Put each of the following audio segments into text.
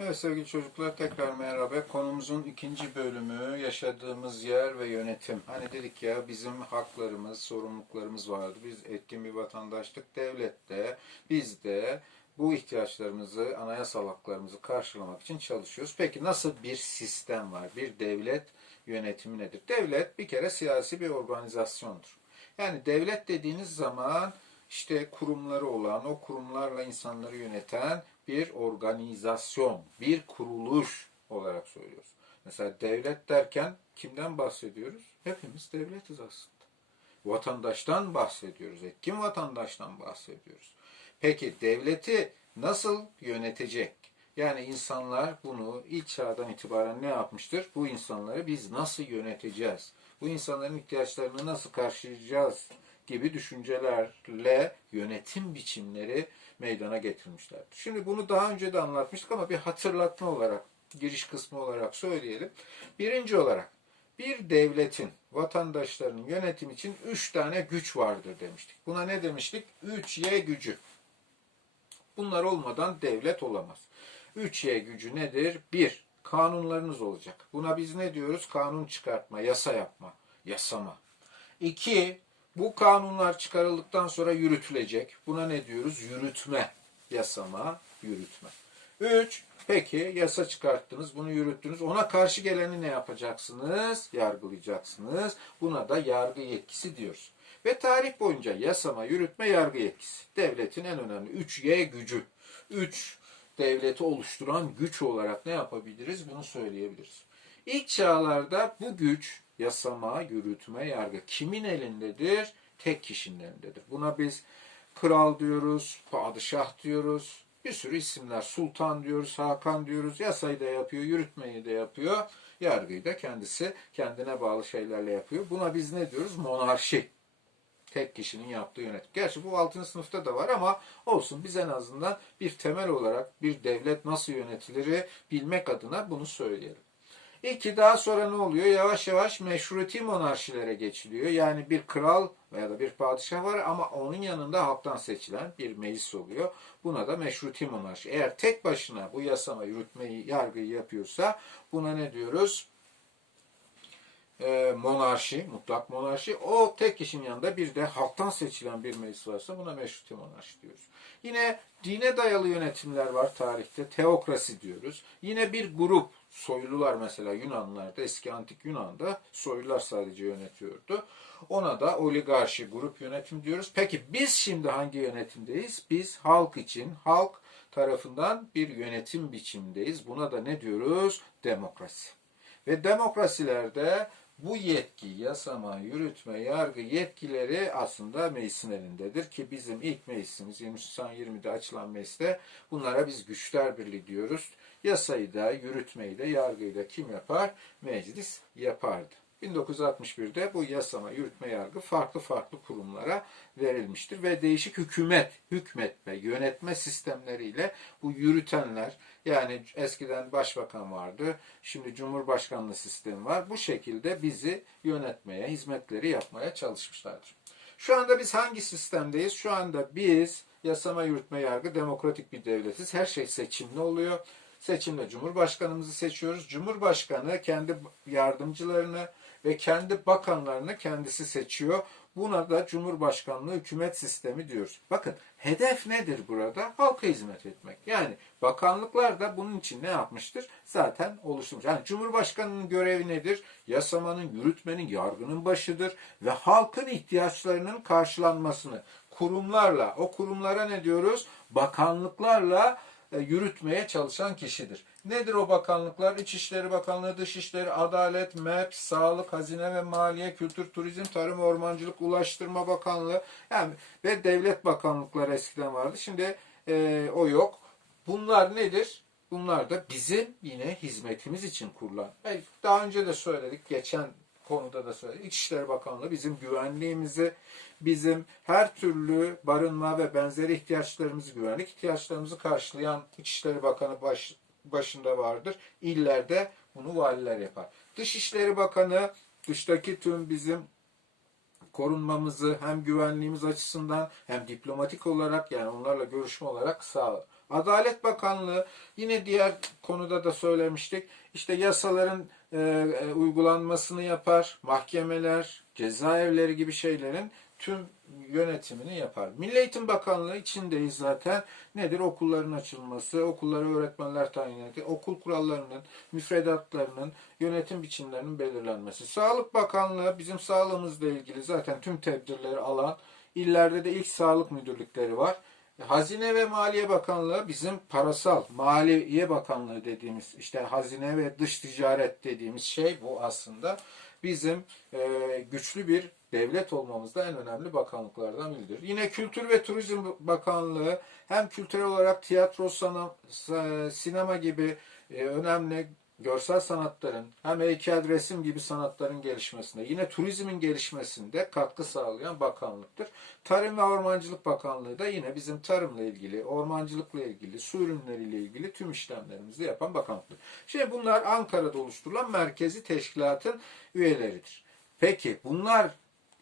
Evet sevgili çocuklar tekrar merhaba. Konumuzun ikinci bölümü yaşadığımız yer ve yönetim. Hani dedik ya bizim haklarımız, sorumluluklarımız vardı. Biz etkin bir vatandaşlık devlette. Biz de bu ihtiyaçlarımızı, anayasal haklarımızı karşılamak için çalışıyoruz. Peki nasıl bir sistem var? Bir devlet yönetimi nedir? Devlet bir kere siyasi bir organizasyondur. Yani devlet dediğiniz zaman işte kurumları olan, o kurumlarla insanları yöneten bir organizasyon, bir kuruluş olarak söylüyoruz. Mesela devlet derken kimden bahsediyoruz? Hepimiz devletiz aslında. Vatandaştan bahsediyoruz. Etkin vatandaştan bahsediyoruz. Peki devleti nasıl yönetecek? Yani insanlar bunu ilk çağdan itibaren ne yapmıştır? Bu insanları biz nasıl yöneteceğiz? Bu insanların ihtiyaçlarını nasıl karşılayacağız? Gibi düşüncelerle yönetim biçimleri meydana getirmişlerdir. Şimdi bunu daha önce de anlatmıştık ama bir hatırlatma olarak, giriş kısmı olarak söyleyelim. Birinci olarak bir devletin, vatandaşlarının yönetim için üç tane güç vardır demiştik. Buna ne demiştik? 3Y gücü. Bunlar olmadan devlet olamaz. 3Y gücü nedir? Bir, kanunlarınız olacak. Buna biz ne diyoruz? Kanun çıkartma, yasa yapma, yasama. İki, bu kanunlar çıkarıldıktan sonra yürütülecek. Buna ne diyoruz? Yürütme, yasama, yürütme. Üç, peki yasa çıkarttınız, bunu yürüttünüz. Ona karşı geleni ne yapacaksınız? Yargılayacaksınız. Buna da yargı yetkisi diyoruz. Ve tarih boyunca yasama, yürütme, yargı yetkisi. Devletin en önemli 3Y gücü. 3 devleti oluşturan güç olarak ne yapabiliriz? Bunu söyleyebiliriz. İlk çağlarda bu güç yasama, yürütme, yargı kimin elindedir? Tek kişinin elindedir. Buna biz kral diyoruz, padişah diyoruz, bir sürü isimler. Sultan diyoruz, Hakan diyoruz. Yasayı da yapıyor, yürütmeyi de yapıyor. Yargıyı da kendisi kendine bağlı şeylerle yapıyor. Buna biz ne diyoruz? Monarşi. Tek kişinin yaptığı yönetim. Gerçi bu 6. sınıfta da var ama olsun biz en azından bir temel olarak bir devlet nasıl yönetilir bilmek adına bunu söyleyelim. İki daha sonra ne oluyor? Yavaş yavaş meşruti monarşilere geçiliyor. Yani bir kral veya da bir padişah var ama onun yanında halktan seçilen bir meclis oluyor. Buna da meşruti monarşi. Eğer tek başına bu yasama, yürütmeyi, yargıyı yapıyorsa buna ne diyoruz? Ee, monarşi, mutlak monarşi. O tek kişinin yanında bir de halktan seçilen bir meclis varsa buna meşruti monarşi diyoruz. Yine dine dayalı yönetimler var tarihte. Teokrasi diyoruz. Yine bir grup soylular mesela Yunanlılarda eski antik Yunan'da soylular sadece yönetiyordu. Ona da oligarşi grup yönetim diyoruz. Peki biz şimdi hangi yönetimdeyiz? Biz halk için halk tarafından bir yönetim biçimindeyiz. Buna da ne diyoruz? Demokrasi. Ve demokrasilerde bu yetki, yasama, yürütme, yargı yetkileri aslında meclisin elindedir ki bizim ilk meclisimiz 20'de açılan mecliste bunlara biz güçler birliği diyoruz. Yasayı da, yürütmeyi de, yargıyı da kim yapar? Meclis yapardı. 1961'de bu yasama, yürütme, yargı farklı farklı kurumlara verilmiştir ve değişik hükümet, hükmetme, yönetme sistemleriyle bu yürütenler yani eskiden başbakan vardı, şimdi cumhurbaşkanlığı sistemi var. Bu şekilde bizi yönetmeye, hizmetleri yapmaya çalışmışlardır. Şu anda biz hangi sistemdeyiz? Şu anda biz yasama, yürütme, yargı demokratik bir devletiz. Her şey seçimli oluyor. Seçimle Cumhurbaşkanımızı seçiyoruz. Cumhurbaşkanı kendi yardımcılarını ve kendi bakanlarını kendisi seçiyor. Buna da Cumhurbaşkanlığı hükümet sistemi diyoruz. Bakın hedef nedir burada? Halka hizmet etmek. Yani bakanlıklar da bunun için ne yapmıştır? Zaten oluşturmuş. Yani Cumhurbaşkanının görevi nedir? Yasamanın, yürütmenin, yargının başıdır ve halkın ihtiyaçlarının karşılanmasını kurumlarla, o kurumlara ne diyoruz? Bakanlıklarla yürütmeye çalışan kişidir. Nedir o bakanlıklar? İçişleri Bakanlığı, Dışişleri, Adalet, MEP, Sağlık, Hazine ve Maliye, Kültür, Turizm, Tarım, Ormancılık, Ulaştırma Bakanlığı yani ve devlet bakanlıkları eskiden vardı. Şimdi e, o yok. Bunlar nedir? Bunlar da bizim yine hizmetimiz için kurulan. E, daha önce de söyledik, geçen konuda da söyledik. İçişleri Bakanlığı bizim güvenliğimizi, bizim her türlü barınma ve benzeri ihtiyaçlarımızı, güvenlik ihtiyaçlarımızı karşılayan İçişleri Bakanı baş, başında vardır. İllerde bunu valiler yapar. Dışişleri Bakanı dıştaki tüm bizim korunmamızı hem güvenliğimiz açısından hem diplomatik olarak yani onlarla görüşme olarak sağlar. Adalet Bakanlığı yine diğer konuda da söylemiştik. İşte yasaların e, e, uygulanmasını yapar. Mahkemeler, cezaevleri gibi şeylerin tüm yönetimini yapar. Milli Eğitim Bakanlığı içindeyiz zaten. Nedir? Okulların açılması, okullara öğretmenler tayin edildi, okul kurallarının, müfredatlarının, yönetim biçimlerinin belirlenmesi. Sağlık Bakanlığı bizim sağlığımızla ilgili zaten tüm tedbirleri alan, illerde de ilk sağlık müdürlükleri var. Hazine ve Maliye Bakanlığı bizim parasal, Maliye Bakanlığı dediğimiz, işte hazine ve dış ticaret dediğimiz şey bu aslında. Bizim e, güçlü bir devlet olmamızda en önemli bakanlıklardan biridir. Yine Kültür ve Turizm Bakanlığı hem kültürel olarak tiyatro, sana, sa- sinema gibi e, önemli görsel sanatların hem heykel, resim gibi sanatların gelişmesinde, yine turizmin gelişmesinde katkı sağlayan bakanlıktır. Tarım ve Ormancılık Bakanlığı da yine bizim tarımla ilgili, ormancılıkla ilgili, su ürünleriyle ilgili tüm işlemlerimizi yapan bakanlıktır. Şimdi bunlar Ankara'da oluşturulan merkezi teşkilatın üyeleridir. Peki bunlar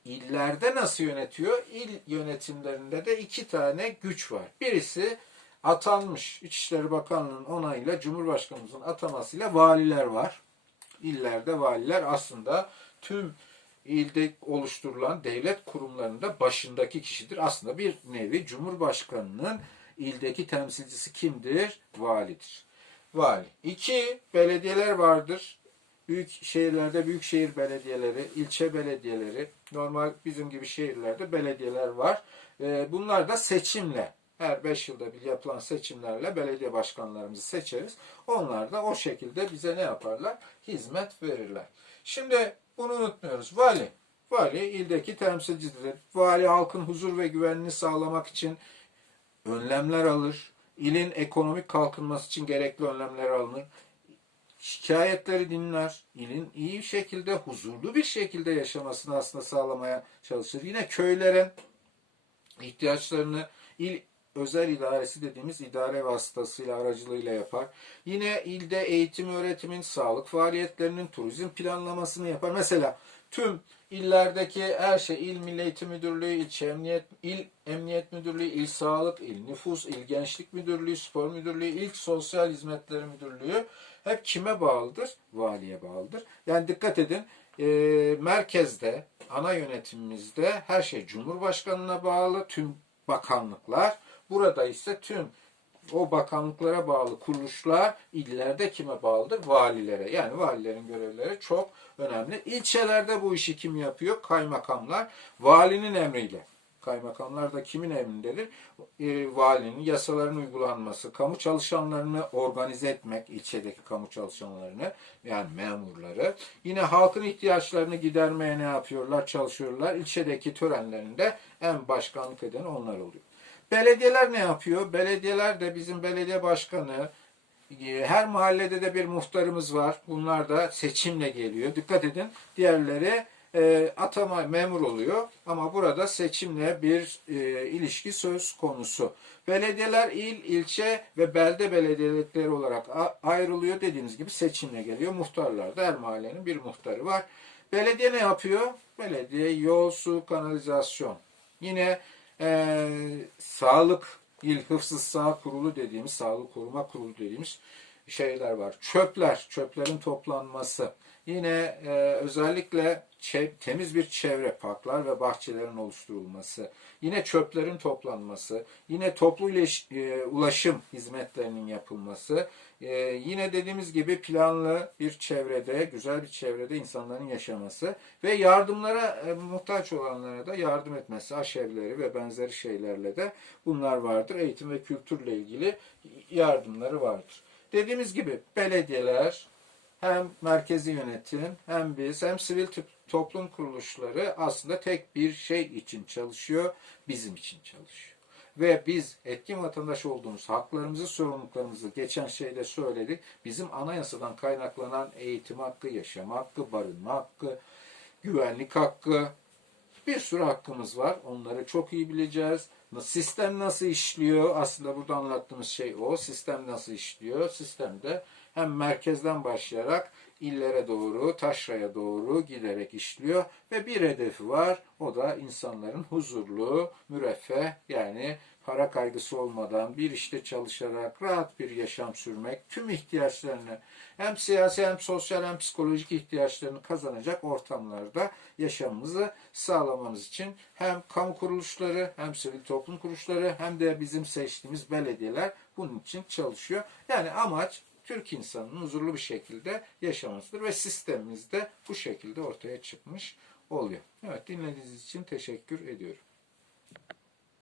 illerde nasıl yönetiyor? İl yönetimlerinde de iki tane güç var. Birisi atanmış İçişleri Bakanlığı'nın onayıyla Cumhurbaşkanımızın atamasıyla valiler var. İllerde valiler aslında tüm ilde oluşturulan devlet kurumlarında başındaki kişidir. Aslında bir nevi Cumhurbaşkanı'nın ildeki temsilcisi kimdir? Validir. Vali. İki, belediyeler vardır. Büyük şehirlerde büyükşehir belediyeleri, ilçe belediyeleri, normal bizim gibi şehirlerde belediyeler var. Ee, Bunlar da seçimle, her 5 yılda bir yapılan seçimlerle belediye başkanlarımızı seçeriz. Onlar da o şekilde bize ne yaparlar? Hizmet verirler. Şimdi bunu unutmuyoruz. Vali. Vali ildeki temsilcidir. Vali halkın huzur ve güvenliğini sağlamak için önlemler alır. İlin ekonomik kalkınması için gerekli önlemler alınır. Şikayetleri dinler. İlin iyi şekilde, huzurlu bir şekilde yaşamasını aslında sağlamaya çalışır. Yine köylerin ihtiyaçlarını il özel idaresi dediğimiz idare vasıtasıyla aracılığıyla yapar. Yine ilde eğitim, öğretimin, sağlık faaliyetlerinin, turizm planlamasını yapar. Mesela tüm illerdeki her şey il Milli Eğitim Müdürlüğü, ilçe emniyet, il emniyet müdürlüğü, il sağlık, il nüfus, il gençlik müdürlüğü, spor müdürlüğü, il sosyal hizmetleri müdürlüğü hep kime bağlıdır? Valiye bağlıdır. Yani dikkat edin e, merkezde, ana yönetimimizde her şey Cumhurbaşkanına bağlı, tüm bakanlıklar. Burada ise tüm o bakanlıklara bağlı kuruluşlar illerde kime bağlıdır? Valilere. Yani valilerin görevleri çok önemli. İlçelerde bu işi kim yapıyor? Kaymakamlar. Valinin emriyle. Kaymakamlar da kimin emrindedir? E, valinin yasaların uygulanması, kamu çalışanlarını organize etmek, ilçedeki kamu çalışanlarını, yani memurları. Yine halkın ihtiyaçlarını gidermeye ne yapıyorlar? Çalışıyorlar. İlçedeki törenlerinde en başkanlık eden onlar oluyor. Belediyeler ne yapıyor? Belediyeler de bizim belediye başkanı, e, her mahallede de bir muhtarımız var. Bunlar da seçimle geliyor. Dikkat edin. Diğerleri e, atama memur oluyor ama burada seçimle bir e, ilişki söz konusu. Belediyeler il, ilçe ve belde belediyelikleri olarak ayrılıyor. Dediğimiz gibi seçimle geliyor. Muhtarlar da her mahallenin bir muhtarı var. Belediye ne yapıyor? Belediye yol, su, kanalizasyon. Yine e, sağlık, il hıfzı sağ kurulu dediğimiz, sağlık koruma kurulu dediğimiz şeyler var. Çöpler, çöplerin toplanması. Yine e, özellikle temiz bir çevre, parklar ve bahçelerin oluşturulması. Yine çöplerin toplanması. Yine toplu e, ulaşım hizmetlerinin yapılması. E, yine dediğimiz gibi planlı bir çevrede, güzel bir çevrede insanların yaşaması ve yardımlara e, muhtaç olanlara da yardım etmesi, aşevleri ve benzeri şeylerle de bunlar vardır. Eğitim ve kültürle ilgili yardımları vardır. Dediğimiz gibi belediyeler, hem merkezi yönetim hem biz hem sivil toplum kuruluşları aslında tek bir şey için çalışıyor, bizim için çalışıyor. Ve biz etkin vatandaş olduğumuz haklarımızı, sorumluluklarımızı geçen şeyde söyledik. Bizim anayasadan kaynaklanan eğitim hakkı, yaşam hakkı, barınma hakkı, güvenlik hakkı, bir sürü hakkımız var. Onları çok iyi bileceğiz. Sistem nasıl işliyor? Aslında burada anlattığımız şey o. Sistem nasıl işliyor? Sistemde hem merkezden başlayarak illere doğru, taşraya doğru giderek işliyor ve bir hedefi var. O da insanların huzurlu, müreffeh yani para kaygısı olmadan bir işte çalışarak rahat bir yaşam sürmek, tüm ihtiyaçlarını hem siyasi hem sosyal hem psikolojik ihtiyaçlarını kazanacak ortamlarda yaşamımızı sağlamamız için hem kamu kuruluşları hem sivil toplum kuruluşları hem de bizim seçtiğimiz belediyeler bunun için çalışıyor. Yani amaç Türk insanının huzurlu bir şekilde yaşamasıdır ve sistemimiz de bu şekilde ortaya çıkmış oluyor. Evet dinlediğiniz için teşekkür ediyorum.